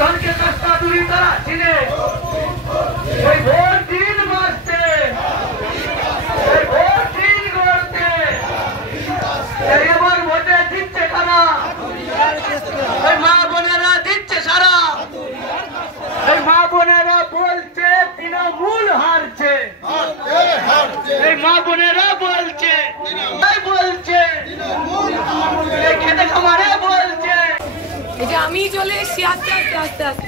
ধনকে কাস্তা দূরি তারা চিনে ওই ভোট দিন বাঁচতে ওই ভোট দিন করতে এবার ভোটে দিচ্ছে কারা ওই মা বোনেরা দিচ্ছে সারা এই মা বোনেরা বলছে তৃণমূল হারছে এই মা বোনেরা বলছে খেতে খামারে বলছে এটা আমি চলে এসছি আস্তে আস্তে আস্তে আস্তে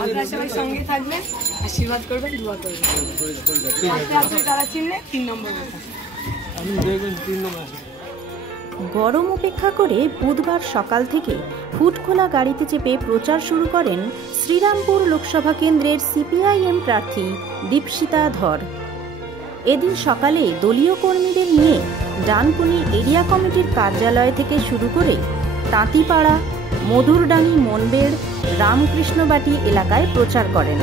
আপনারা সবাই সঙ্গে থাকবেন, আশীর্বাদ করবেন, দোয়া করবেন। তারা চিনলে 3 নম্বর গরম উপেক্ষা করে বুধবার সকাল থেকে ফুটখোলা গাড়িতে চেপে প্রচার শুরু করেন শ্রীরামপুর লোকসভা কেন্দ্রের সিপিআইএম প্রার্থী দীপশিতা ধর। এদিন সকালে দলীয় কর্মীদের নিয়ে ডানকুনি এরিয়া কমিটির কার্যালয় থেকে শুরু করে তাঁতিপাড়া, মধুরডাঙ্গি, মনবেড়, রামকৃষ্ণবাটি এলাকায় প্রচার করেন।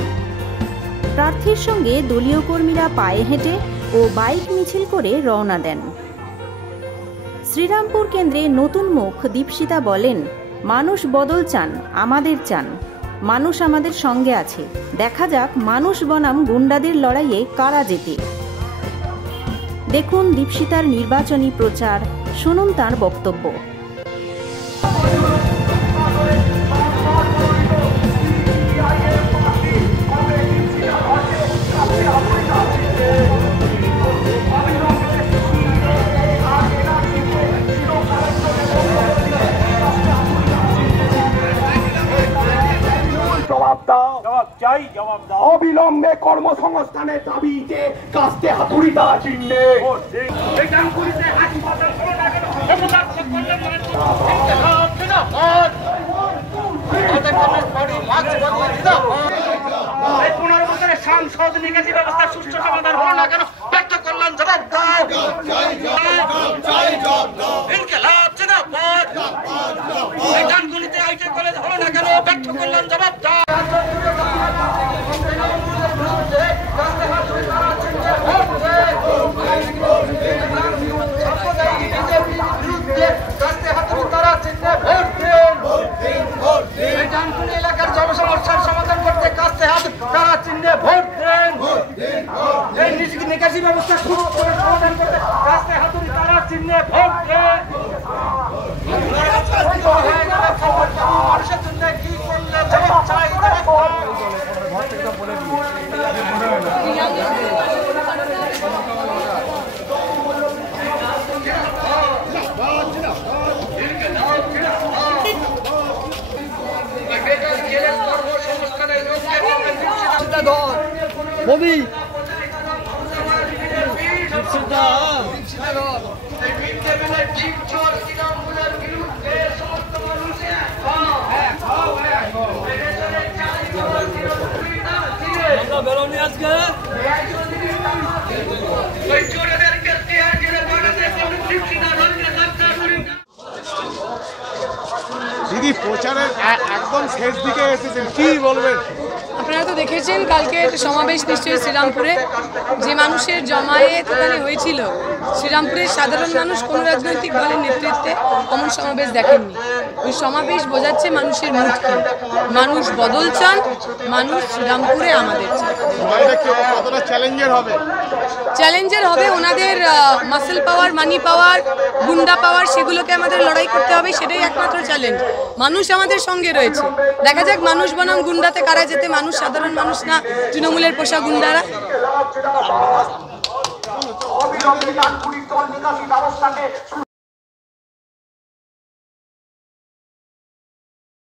প্রার্থীর সঙ্গে দলীয় কর্মীরা পায়ে হেঁটে ও বাইক মিছিল করে রওনা দেন। শ্রীরামপুর কেন্দ্রে নতুন মুখ দীপশিতা বলেন, মানুষ বদল চান, আমাদের চান, মানুষ আমাদের সঙ্গে আছে, দেখা যাক মানুষ বনাম গুন্ডাদের লড়াইয়ে কারা জেতে। দেখুন দীপশিতার নির্বাচনী প্রচার, শুনুন তার বক্তব্য। অবিলম্বে কর্মসংস্থানের দাবিতে কাস্তে হাতুড়ি তারা চিহ্নে সাংসদ নিকাশি ব্যবস্থা সুষ্ঠু সমাধান হলো না কেন? ব্যক্ত করলাম জবাব দাও। ইনকিলাব জিন্দাবাদ। এই ডানকুনিতে আইটি কলেজ হলো না কেন? ব্যক্ত করলাম জবাব দাও। ডানকুনি এলাকার জনসমস্যার সমাধান করতে কাস্তে হাত তারা চিহ্নে ভোট দেন। এই নিকাশি ব্যবস্থা সমাধান করতে কাস্তে হাতুড়ি তারা চিহ্নে ভোট দেন। মানুষের জন্য কি করলে জবাব চাই, মোদি আজকে দিদি প্রচারের একদম শেষ দিকে এসেছেন, কি বলবেন? আপনারা তো দেখেছেন কালকে সমাবেশ নিশ্চয়ই শ্রীরামপুরে যে মানুষের জমায়েত এখানে হয়েছিল। শ্রীরামপুরের সাধারণ মানুষ কোনো রাজনৈতিক দলের নেতৃত্বে এমন সমাবেশ দেখেননি। ওই সমাবেশ বোঝাচ্ছে মানুষের মুখকে, মানুষ বদল চান, মানুষ শ্রীরামপুরে আমাদের চান। চ্যালেঞ্জের হবে ওনাদের মাসেল পাওয়ার, মানি পাওয়ার, গুন্ডা পাওয়ার, সেগুলোকে আমাদের লড়াই করতে হবে, সেটাই একমাত্র চ্যালেঞ্জ। মানুষ আমাদের সঙ্গে রয়েছে, দেখা যাক মানুষ বনাম গুন্ডাতে কারা যেতে, মানুষ সাধারণ মানুষ না তৃণমূলের পোষা গুন্ডারা।